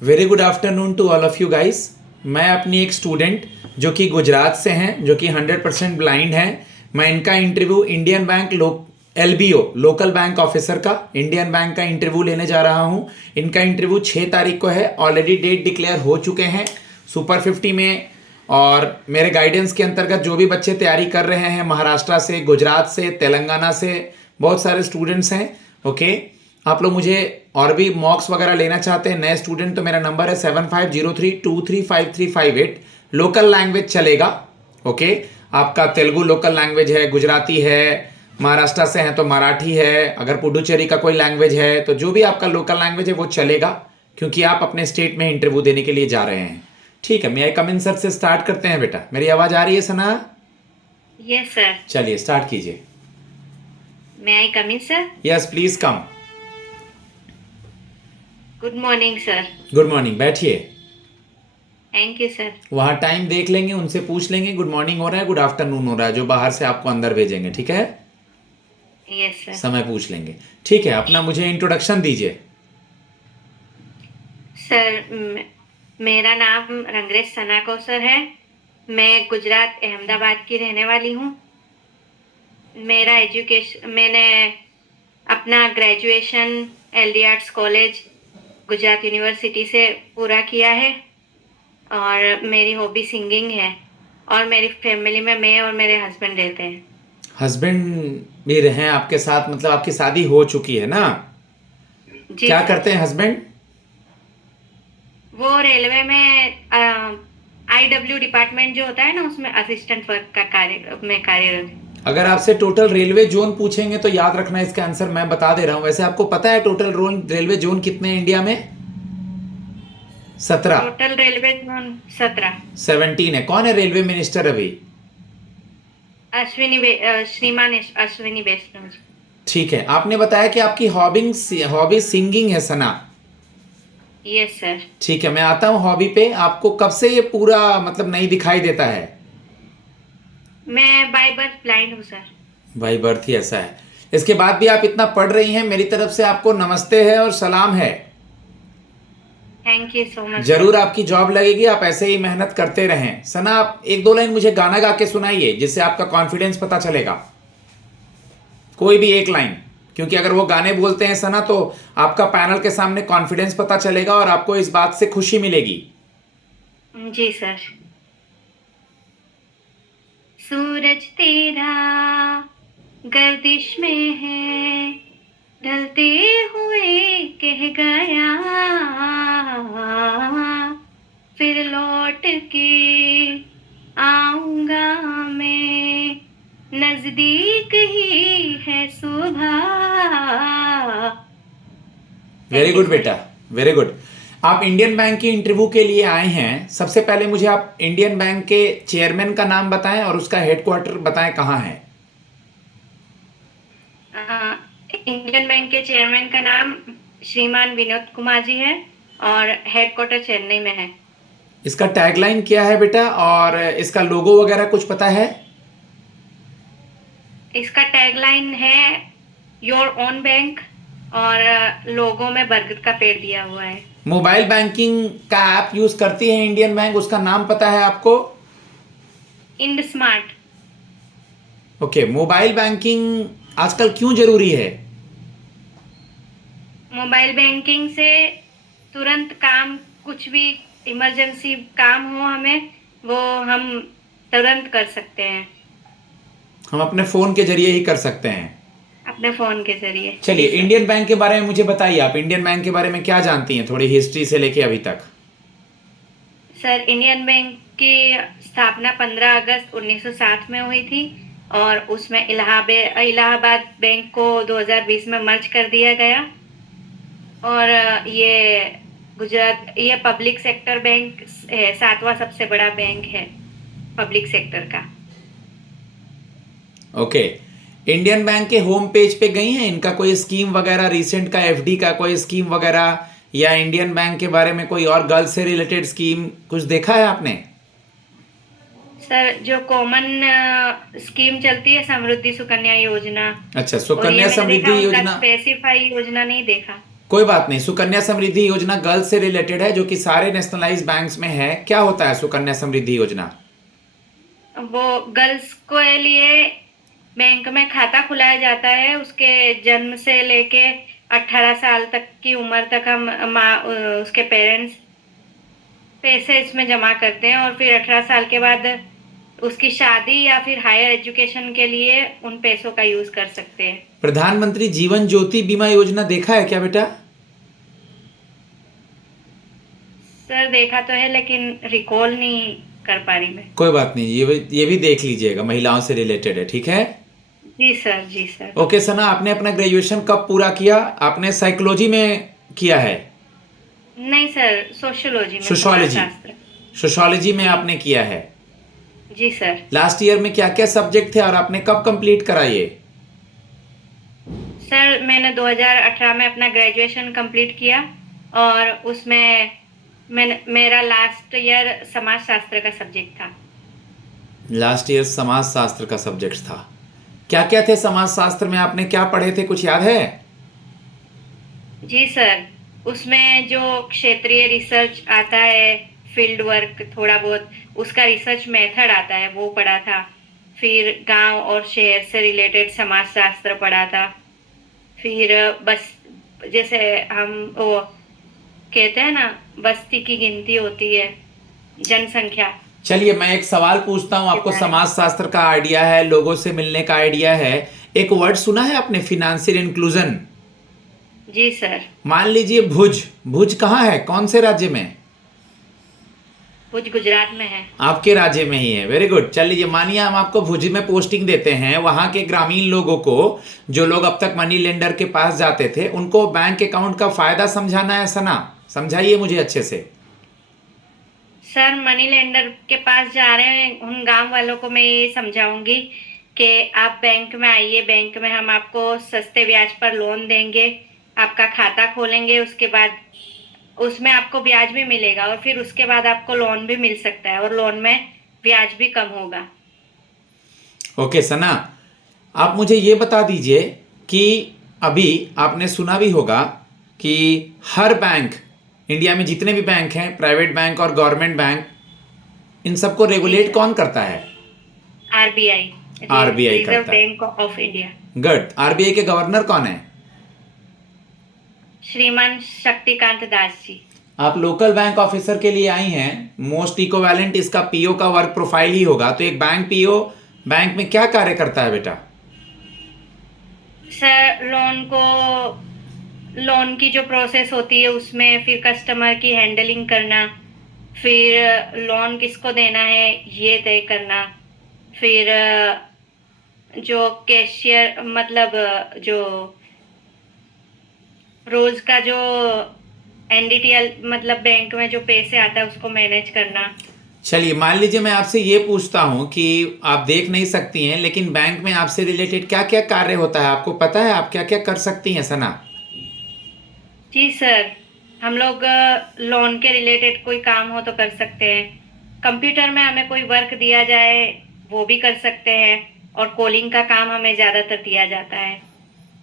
Very good afternoon to all of you guys. मैं अपनी एक स्टूडेंट जो कि गुजरात से हैं, जो कि 100% ब्लाइंड हैं, मैं इनका interview Indian bank LBO local bank officer का इंडियन बैंक का इंटरव्यू लेने जा रहा हूं। इनका इंटरव्यू 6 तारीख को है। ऑलरेडी डेट डिक्लेयर हो चुके हैं सुपर 50 में। और मेरे गाइडेंस के अंतर्गत जो भी बच्चे तैयारी कर रहे हैं, महाराष्ट्र से, गुजरात से, तेलंगाना से, बहुत सारे स्टूडेंट्स हैं। ओके, आप लोग मुझे और भी मॉक्स वगैरह लेना चाहते हैं नए स्टूडेंट, तो मेरा नंबर है 7503235358। लोकल लैंग्वेज चलेगा। ओके, आपका तेलुगु लोकल लैंग्वेज है, गुजराती है, महाराष्ट्र से हैं तो मराठी है, अगर पुडुचेरी का कोई लैंग्वेज है तो जो भी आपका लोकल लैंग्वेज है वो चलेगा, क्योंकि आप अपने स्टेट में इंटरव्यू देने के लिए जा रहे हैं। ठीक है, मैं आई कम इन सर से स्टार्ट करते हैं। बेटा मेरी आवाज आ रही है सना? Yes sir. चलिए स्टार्ट कीजिए। May I come in sir? Yes please come. Good morning sir. Good morning, बैठिए। Thank you sir. वहां टाइम देख लेंगे, उनसे पूछ लेंगे गुड मॉर्निंग हो रहा है, गुड आफ्टरनून हो रहा है, जो बाहर से आपको अंदर भेजेंगे। ठीक है, यस सर। समय पूछ लेंगे। ठीक है, अपना मुझे इंट्रोडक्शन दीजिए। सर मेरा नाम रंगरेज सना कौसर है। मैं गुजरात अहमदाबाद की रहने वाली हूँ। मेरा एजुकेशन, मैंने अपना graduation LD arts college Gujarat university से पूरा किया है। और मेरी हॉबी सिंगिंग है। और मेरी फैमिली में मैं और मेरे हस्बैंड रहते हैं। हस्बैंड भी रहे आपके साथ, मतलब आपकी शादी हो चुकी है ना? जी क्या सर। करते हैं हस्बैंड? वो रेलवे में IW डिपार्टमेंट जो होता है ना, उसमें असिस्टेंट वर्क का कार्य में कार्यरत है। अगर आपसे टोटल रेलवे जोन पूछेंगे तो याद रखना, इसका आंसर मैं बता दे रहा हूं। वैसे आपको पता है टोटल रेलवे जोन कितने हैं इंडिया में? 17। Total railway zone 17। 17 है। कौन है रेलवे मिनिस्टर अभी? श्रीमान अश्विनी वैष्णव जी। ठीक है, आपने बताया कि आपकी हॉबी सिंगिंग है सना। Yes sir. ठीक है, मैं आता हूँ हॉबी पे। आपको कब से ये पूरा मतलब नहीं दिखाई देता है? मैं बाय बर्थ ब्लाइंड हूँ सर। भाई बर्थ ही ऐसा है। इसके बाद भी आप इतना पढ़ रही हैं, मेरी तरफ से आपको नमस्ते है और सलाम है। Thank you so much. जरूर आपकी जॉब लगेगी, आप ऐसे ही मेहनत करते रहें। सना, आप 1-2 लाइन मुझे गाना गा के सुनाइए, जिससे आपका कॉन्फिडेंस पता चलेगा। कोई भी एक लाइन, क्योंकि अगर वो गाने बोलते हैं सना तो आपका पैनल के सामने कॉन्फिडेंस पता चलेगा और आपको इस बात से खुशी मिलेगी। जी सर। सूरज तेरा गर्दिश में है, ढलते हुए कह गया, फिर लौट के आऊंगा मैं, नजदीक ही है सुबह। वेरी गुड बेटा, वेरी गुड। आप इंडियन बैंक की इंटरव्यू के लिए आए हैं। सबसे पहले मुझे आप इंडियन बैंक के चेयरमैन का नाम बताएं और उसका हेडक्वार्टर बताएं कहाँ है। इंडियन बैंक के चेयरमैन का नाम श्रीमान विनोद कुमार जी है और हेडक्वार्टर चेन्नई में है। इसका टैगलाइन क्या है बेटा, और इसका लोगो वगैरह कुछ पता है? इसका टैगलाइन है योर ओन बैंक और लोगो में बरगद का पेड़ दिया हुआ है। मोबाइल बैंकिंग का ऐप यूज करती है इंडियन बैंक, उसका नाम पता है आपको? Ind Smart. Okay, mobile banking आजकल क्यों जरूरी है? मोबाइल बैंकिंग से तुरंत काम, कुछ भी इमरजेंसी काम हो हमें, वो हम तुरंत कर सकते हैं। हम अपने फोन के जरिए ही कर सकते हैं। अपने फोन के जरिए। चलिए, इंडियन बैंक के बारे में मुझे बताइए। आप इंडियन बैंक के बारे में क्या जानती हैं, थोड़ी हिस्ट्री से लेके अभी तक? सर, इंडियन बैंक की स्थापना 15 अगस्त 1960 में हुई थी और उसमें इलाहाबाद बैंक को 2020 में मर्ज कर दिया गया। और ये पब्लिक सेक्टर बैंक है, 7वां सबसे बड़ा बैंक है पब्लिक सेक्टर का। ओके, इंडियन बैंक के होम पेज पे गई हैं? इनका कोई स्कीम वगैरह, रिसेंट का FD का कोई स्कीम वगैरह, या इंडियन बैंक के बारे में कोई और गर्ल्स से रिलेटेड स्कीम कुछ देखा है आपने? सर, जो कॉमन स्कीम चलती है समृद्धि सुकन्या योजना। अच्छा, और ये सुकन्या मैंने देखा, समृद्धि उनका योजना। स्पेसिफाई योजना नहीं देखा। कोई बात नहीं, सुकन्या समृद्धि योजना गर्ल्स से रिलेटेड है, जो कि सारे नेशनलाइज बैंक्स में है। क्या होता है सुकन्या समृद्धि योजना? वो गर्ल्स के लिए बैंक में खाता खुलाया जाता है। उसके जन्म से लेके 18 साल तक की उम्र तक हम उसके पेरेंट्स पैसे इसमें जमा करते हैं, और फिर 18 साल के बाद उसकी शादी या फिर हायर एजुकेशन के लिए उन पैसों का यूज कर सकते हैं। प्रधानमंत्री जीवन ज्योति बीमा योजना देखा है क्या बेटा? सर देखा तो है, लेकिन रिकॉल नहीं कर पा रही मैं। कोई बात नहीं, ये भी देख लीजिएगा, महिलाओं से रिलेटेड है, ठीक है? जी सर, जी सर। ओके सना, आपने अपना ग्रेजुएशन कब पूरा किया? आपने साइकोलॉजी में किया है? नहीं सर, सोशियोलॉजी में, सोशियोलॉजी, समाजशास्त्र। सोशियोलॉजी में आपने किया है। जी सर। लास्ट ईयर में क्या क्या सब्जेक्ट थे और आपने कब कंप्लीट करा ये? सर मैंने 2018 में अपना ग्रेजुएशन कंप्लीट किया, और उसमें मेरा लास्ट ईयर समाजशास्त्र का सब्जेक्ट था। लास्ट ईयर समाज शास्त्र का सब्जेक्ट था। क्या क्या थे समाज शास्त्र में, आपने क्या पढ़े थे, कुछ याद है? जी सर, उसमें जो क्षेत्रीय रिसर्च आता है, फील्ड वर्क थोड़ा बहुत, उसका रिसर्च मेथड आता है, वो पढ़ा था। फिर गांव और शहर से रिलेटेड समाजशास्त्र पढ़ा था। फिर बस जैसे हम वो कहते हैं ना, बस्ती की गिनती होती है, जनसंख्या। चलिए मैं एक सवाल पूछता हूँ आपको। समाज शास्त्र का आइडिया है, लोगों से मिलने का आइडिया है। एक वर्ड सुना है आपने, फिनेंशियल इंक्लूजन? जी सर। मान लीजिए भुज, भुज कहाँ है, कौन से राज्य में? भुज गुजरात में है। आपके राज्य में ही है, वेरी गुड। चल लीजिए, मानिए हम आपको भुज में पोस्टिंग देते हैं। वहां के ग्रामीण लोगों को, जो लोग अब तक मनी लेंडर के पास जाते थे, उनको बैंक अकाउंट का फायदा समझाना है। सना, समझाइए मुझे अच्छे से। सर मनी लेंडर के पास जा रहे हैं उन गांव वालों को मैं ये समझाऊंगी कि आप बैंक में आइए, बैंक में हम आपको सस्ते ब्याज पर लोन देंगे, आपका खाता खोलेंगे, उसके बाद उसमें आपको ब्याज भी मिलेगा, और फिर उसके बाद आपको लोन भी मिल सकता है, और लोन में ब्याज भी कम होगा। ओके सना, आप मुझे ये बता दीजिए कि अभी आपने सुना भी होगा कि हर बैंक, इंडिया में जितने भी बैंक हैं, प्राइवेट बैंक और गवर्नमेंट बैंक, इन सबको रेगुलेट कौन करता है? आरबीआई। आरबीआई रिजर्व करता है। Bank of India. Good. RBI के गवर्नर कौन है? श्रीमान शक्तिकांत दास जी। आप लोकल बैंक ऑफिसर के लिए आई हैं, मोस्ट इक्विवेलेंट इसका पीओ का वर्क प्रोफाइल ही होगा। तो एक बैंक पीओ बैंक में क्या कार्य करता है बेटा? सर लोन की जो प्रोसेस होती है उसमें फिर कस्टमर की हैंडलिंग करना, फिर लोन किसको देना है ये तय करना, फिर जो कैशियर मतलब जो रोज का जो एनडीटीएल मतलब बैंक में जो पैसे आता है उसको मैनेज करना। चलिए मान लीजिए मैं आपसे ये पूछता हूँ कि आप देख नहीं सकती हैं, लेकिन बैंक में आपसे रिलेटेड क्या क्या कार्य होता है, आपको पता है? आप क्या क्या कर सकती हैं सना? जी सर, हम लोग लोन के रिलेटेड कोई काम हो तो कर सकते हैं, कंप्यूटर में हमें कोई वर्क दिया जाए वो भी कर सकते हैं, और कॉलिंग का काम हमें ज़्यादातर दिया जाता है,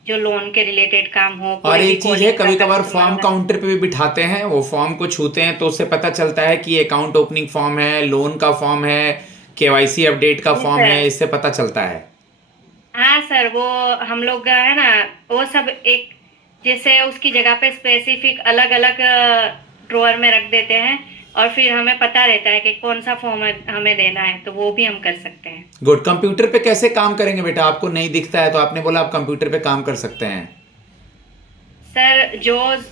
जो लोन के रिलेटेड काम हो। और एक चीज है, कभी कभार customer फॉर्म काउंटर पे भी बिठाते हैं, वो फॉर्म को छूते हैं तो उससे पता चलता है कि ये अकाउंट ओपनिंग फॉर्म है, लोन का फॉर्म है, केवाईसी अपडेट का फॉर्म है, इससे पता चलता है। हाँ सर, वो हम लोग है ना, वो सब एक जैसे उसकी जगह पे स्पेसिफिक अलग अलग ड्रॉअर में रख देते हैं, और फिर हमें पता रहता है कि कौन सा फॉर्म हमें देना है, तो वो भी हम कर सकते हैं। गुड। कंप्यूटर पे कैसे काम करेंगे बेटा? आपको नहीं दिखता है तो आपने बोला आप कंप्यूटर पे काम कर सकते हैं। सर जोज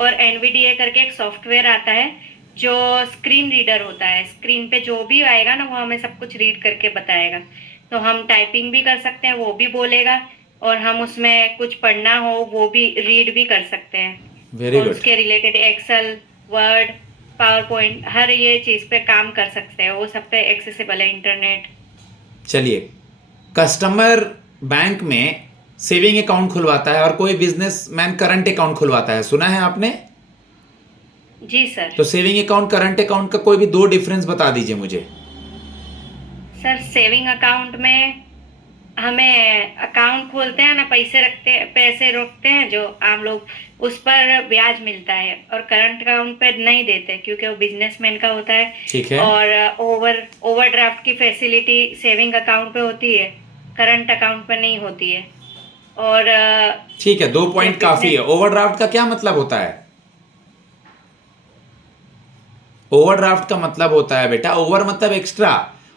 और एनवीडीए करके एक सॉफ्टवेयर आता है जो स्क्रीन रीडर होता है, स्क्रीन पे जो भी आएगा ना वो हमें सब कुछ रीड करके बताएगा, तो हम टाइपिंग भी कर सकते हैं, वो भी बोलेगा, और हम उसमें कुछ पढ़ना हो वो भी रीड भी कर सकते हैं। वेरी और गुड। उसके related Excel, Word, PowerPoint, हर ये चीज पे काम कर सकते हैं, वो सब पे एक्सेसिबल है इंटरनेट। चलिए, कस्टमर बैंक में सेविंग अकाउंट खुलवाता है और कोई बिजनेसमैन करंट अकाउंट खुलवाता है, सुना है आपने? जी सर। तो सेविंग अकाउंट करंट अकाउंट का कोई भी दो डिफरेंस बता दीजिए मुझे। सर सेविंग अकाउंट में हमें अकाउंट खोलते हैं ना, पैसे रखते हैं जो आम लोग, उस पर ब्याज मिलता है, और करंट अकाउंट पे नहीं देते क्योंकि वो बिजनेसमैन का होता है। ठीक है। और ओवरड्राफ्ट की फैसिलिटी सेविंग अकाउंट पे होती है, करंट अकाउंट पे नहीं होती है। और ठीक है, 2 जो पॉइंट काफी है। बिजनेस ओवरड्राफ्ट का क्या मतलब होता है? ओवरड्राफ्ट का मतलब होता है बेटा, ओवर मतलब एक्स्ट्रा,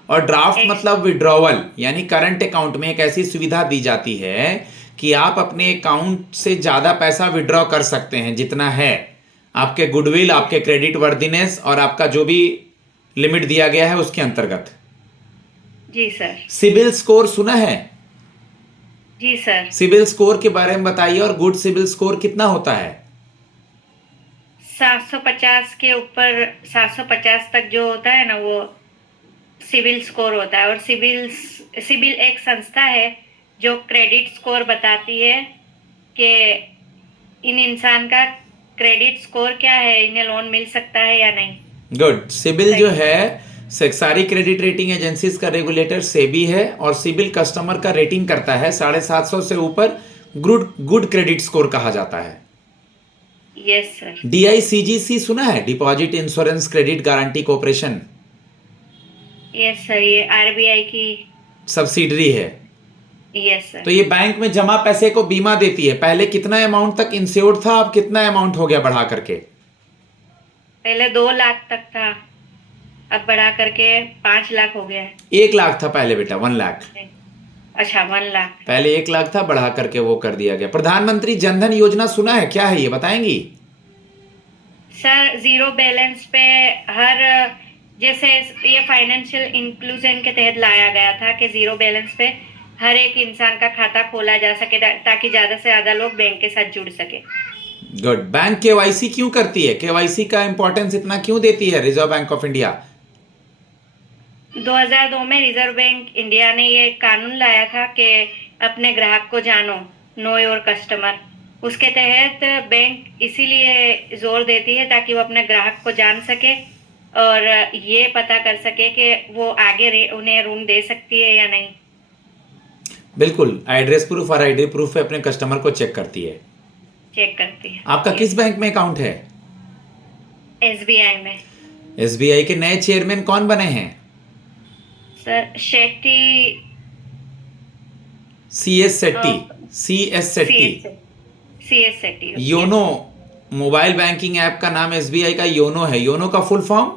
और ड्राफ्ट एक्स मतलब विड्रॉवल, यानी करंट अकाउंट में एक ऐसी सुविधा दी जाती है कि आप अपने अकाउंट से ज्यादा पैसा विड्रॉ कर सकते हैं जितना है आपके गुडविल, जी आपके क्रेडिट वर्दीनेस और आपका जो भी लिमिट दिया गया है उसके अंतर्गत। जी सर। सिबिल स्कोर सुना है? जी सर। सिबिल स्कोर के बारे में बताइए, और गुड सिबिल स्कोर कितना होता है? 750 के ऊपर, 750 तक जो होता है ना, वो सिविल स्कोर होता है। और सिविल एक संस्था है जो क्रेडिट स्कोर बताती है कि इन इंसान का क्रेडिट स्कोर क्या है, इन्हें लोन मिल सकता है या नहीं। गुड। सिबिल जो सही। है सारी क्रेडिट रेटिंग एजेंसीज का रेगुलेटर सेबी है, और सिबिल कस्टमर का रेटिंग करता है 750 से ऊपर गुड गुड क्रेडिट स्कोर कहा जाता है। Yes sir. DICGC सुना है? Deposit insurance credit guarantee corporation, yes sir, ये आरबीआई की। सब्सिडरी है। यस तो सर। ये बैंक में जमा पैसे को बीमा देती है। पहले कितना अमाउंट तक इंश्योर्ड था, अब कितना अमाउंट हो गया बढ़ा करके? पहले 2 लाख तक था, अब बढ़ा करके 5 लाख हो गया है। 1 लाख था पहले बेटा, 1 लाख। अच्छा, 1 लाख। पहले 1 लाख था, बढ़ा करके वो कर दिया गया। प्रधानमंत्री जनधन योजना सुना है? क्या है ये बताएंगी? सर, जीरो बैलेंस पे हर, जैसे ये फाइनेंशियल इंक्लूजन के तहत लाया गया था कि जीरो बैलेंस पे हर एक इंसान का खाता खोला जा सके, ताकि ज्यादा से ज्यादा लोग बैंक के साथ जुड़ सके। गुड। बैंक केवाईसी क्यों करती है? केवाईसी का इंपॉर्टेंस इतना क्यों देती है रिजर्व बैंक ऑफ इंडिया? 2002 में रिजर्व बैंक इंडिया ने ये कानून लाया था कि अपने ग्राहक को जानो, नो योर कस्टमर। उसके तहत बैंक इसीलिए जोर देती है ताकि वो अपने ग्राहक को जान सके और ये पता कर सके कि वो आगे उन्हें ऋण दे सकती है या नहीं। बिल्कुल, एड्रेस प्रूफ और आईडी प्रूफ पे अपने कस्टमर को चेक करती है। चेक करती है। आपका किस बैंक में अकाउंट है? एसबीआई में। SBI के नए चेयरमैन कौन बने हैं? Sir, Shetty. CS Setty. CS Setty. CS Shetty. YONO mobile banking app का नाम SBI का योनो है। योनो का full form?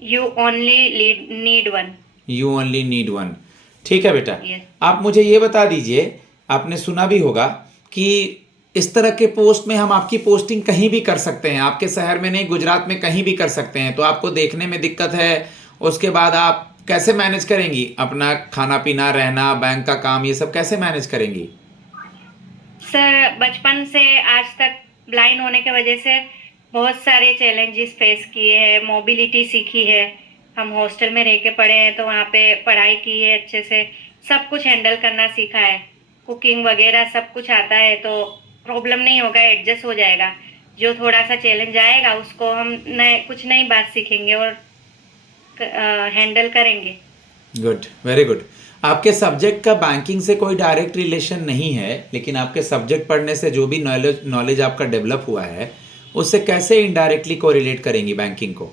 You only need one. You only need one. ठीक है बेटा। Yes. आप मुझे ये बता दीजिए, आपने सुना भी होगा कि इस तरह के पोस्ट में हम आपकी पोस्टिंग कहीं भी कर सकते हैं, आपके शहर में नहीं, गुजरात में कहीं भी कर सकते हैं। तो आपको देखने में दिक्कत है, उसके बाद आप कैसे मैनेज करेंगी अपना खाना पीना, रहना, बैंक का काम, ये सब कैसे मैनेज करेंगी? सर, बचपन से आज तक ब्लाइंड होने की वजह से बहुत सारे चैलेंजेस फेस किए हैं, मोबिलिटी सीखी है। हम हॉस्टल में रह के पढ़े हैं, तो वहाँ पे पढ़ाई की है अच्छे से, सब कुछ हैंडल करना सीखा है, कुकिंग वगैरह सब कुछ आता है, तो प्रॉब्लम नहीं होगा, एडजस्ट हो जाएगा। जो थोड़ा सा चैलेंज आएगा उसको हम कुछ नई बात सीखेंगे और हैंडल करेंगे। Good, very good. आपके सब्जेक्ट का बैंकिंग से कोई डायरेक्ट रिलेशन नहीं है, लेकिन आपके सब्जेक्ट पढ़ने से जो भी नॉलेज आपका डेवलप हुआ है उससे कैसे इनडायरेक्टली कोरिलेट करेंगी बैंकिंग को?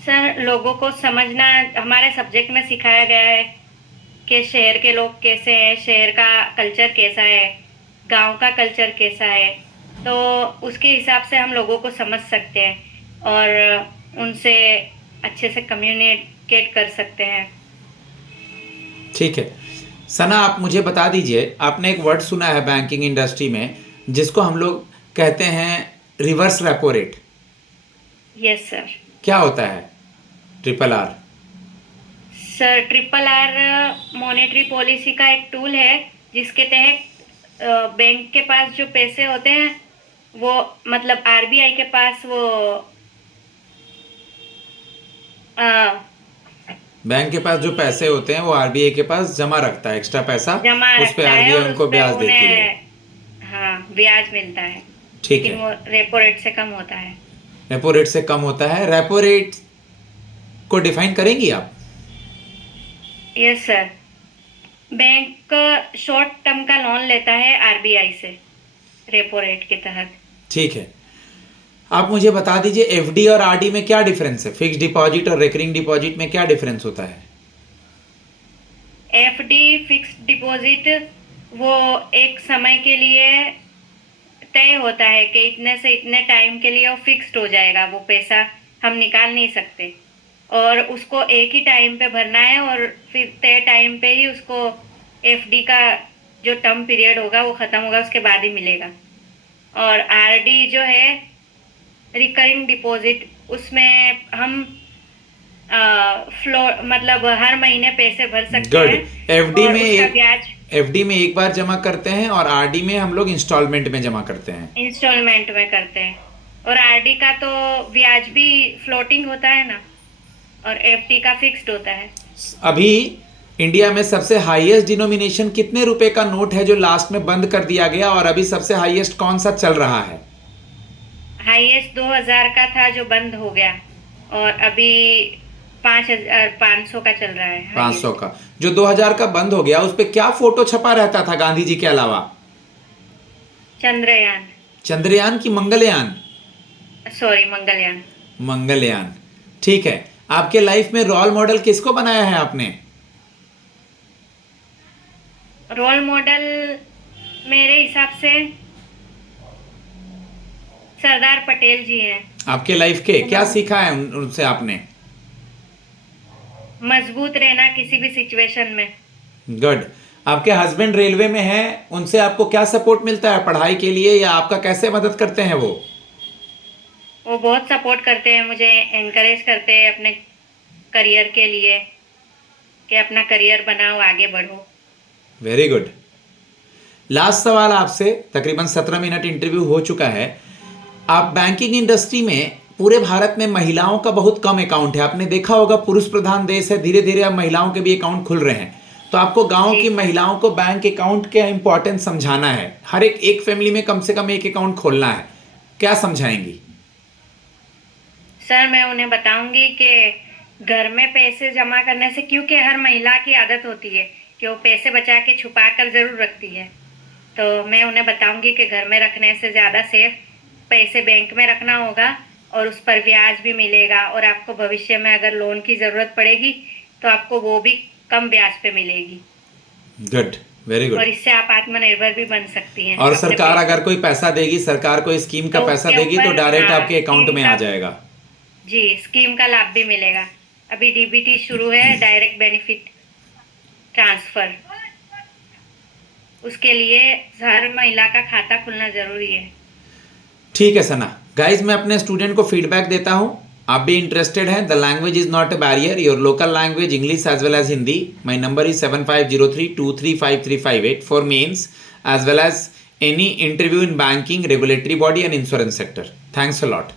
सर, लोगों को समझना हमारे सब्जेक्ट में सिखाया गया है कि शहर के लोग कैसे हैं, शहर का कल्चर कैसा है, गांव का कल्चर कैसा है, तो उसके हिसाब से हम लोगों को समझ सकते हैं और उनसे अच्छे से कम्युनिकेट कर सकते हैं। ठीक है सना, आप मुझे बता दीजिए, आपने एक वर्ड सुना है बैंकिंग इंडस्ट्री में जिसको हम लोग कहते हैं reverse repo rate? Yes sir. क्या होता है RRR? Sir, RRR monetary policy का एक टूल है जिसके तहत बैंक के पास जो पैसे होते हैं वो, मतलब आरबीआई के पास वो बैंक के पास जो पैसे होते हैं वो RBI के पास जमा रखता है, एक्स्ट्रा पैसा जमा उस पे रखता है RBI और उनको उस पे ब्याज देती है। उन्हें, हाँ, ब्याज मिलता है। ठीक लेकिन है, वो रेपो रेट से कम होता है। रेपो रेट से कम होता है। रेपो रेट को डिफाइन करेंगी आप? Yes sir. Bank short term का लोन लेता है आरबीआई से, रेपो रेट के तहत। ठीक है, आप मुझे बता दीजिए एफडी और आरडी में क्या डिफरेंस है, फिक्स डिपॉजिट और रिकरिंग डिपॉजिट में क्या डिफरेंस होता है? एफडी फिक्स्ड डिपॉजिट वो एक समय के लिए तय होता है कि इतने से इतने टाइम के लिए वो फिक्स्ड हो जाएगा, वो पैसा हम निकाल नहीं सकते और उसको एक ही टाइम पे भरना है और फिर तय टाइम पे ही उसको एफडी का जो टर्म पीरियड होगा वो ख़त्म होगा, उसके बाद ही मिलेगा। और आरडी जो है रिकरिंग डिपॉजिट, उसमें हम फ्लो मतलब हर महीने पैसे भर सकते गुड। हैं। एफडी और में उसका ब्याज एफडी में एक बार जमा करते हैं और आरडी में हम लोग इंस्टॉलमेंट में जमा करते हैं। इंस्टॉलमेंट में करते हैं। और आरडी का तो ब्याज भी फ्लोटिंग होता है ना, और एफडी का फिक्स्ड होता है। अभी इंडिया में सबसे हाईएस्ट डिनोमिनेशन कितने रुपए का नोट है जो लास्ट में बंद कर दिया गया, और अभी सबसे हाईएस्ट कौन सा चल रहा है? हाईएस्ट 2000 का था जो बंद हो गया, और अभी 5500 का चल रहा है। 500 का जो 2000 का बंद हो गया, उस पे क्या फोटो छपा रहता था गांधी जी के अलावा? चंद्रयान, चंद्रयान की मंगलयान? सॉरी मंगलयान। मंगलयान। ठीक है, आपके लाइफ में रोल मॉडल किसको बनाया है आपने? रोल मॉडल मेरे हिसाब से सरदार पटेल जी हैं। आपके लाइफ के क्या सीखा है उनसे आपने? मजबूत रहना किसी भी सिचुएशन में। गुड। आपके हस्बैंड रेलवे में हैं, उनसे आपको क्या सपोर्ट मिलता है पढ़ाई के लिए, या आपका कैसे मदद करते हैं वो? वो बहुत सपोर्ट करते हैं मुझे, एनकरेज करते हैं अपने करियर के लिए कि अपना करियर बनाओ, आगे बढ़ो। Very good. लास्ट सवाल आपसे, तकरीबन 17 मिनट इंटरव्यू हो चुका है। आप बैंकिंग इंडस्ट्री में पूरे भारत में महिलाओं का बहुत कम अकाउंट है, आपने देखा होगा पुरुष प्रधान देश है, धीरे धीरे अब महिलाओं के भी अकाउंट खुल रहे हैं। तो आपको गांव की महिलाओं को बैंक अकाउंट का इंपॉर्टेंस समझाना है। हर एक फैमिली में कम से कम एक अकाउंट खोलना है, क्या समझाएंगी? सर मैं उन्हें बताऊंगी कि घर में पैसे जमा करने से, क्योंकि हर महिला की आदत होती है कि वो पैसे बचा के छुपा कर ज़रूर रखती है, तो मैं उन्हें बताऊंगी कि घर में रखने से ज़्यादा सेफ पैसे बैंक में रखना होगा, और उस पर ब्याज भी मिलेगा, और आपको भविष्य में अगर लोन की ज़रूरत पड़ेगी तो आपको वो भी कम ब्याज पे मिलेगी। Good, very good. और इससे आप आत्मनिर्भर भी बन सकती हैं। और सरकार अगर कोई पैसा देगी, सरकार कोई स्कीम का तो पैसा उसके देगी तो ऊपर, डायरेक्ट हाँ, आपके अकाउंट में आ जाएगा। जी, स्कीम का लाभ भी मिलेगा। अभी डीबीटी शुरू है, डायरेक्ट बेनिफिट ट्रांसफर, उसके लिए हर महिला का खाता खुलना जरूरी है। ठीक है सना। गाइज मैं अपने स्टूडेंट को फीडबैक देता हूँ, आप भी इंटरेस्टेड हैं, the language is not a barrier, your local language English as well as Hindi. My number is 7503235358 for mains as well as any interview in banking, regulatory body and insurance sector. Thanks a lot.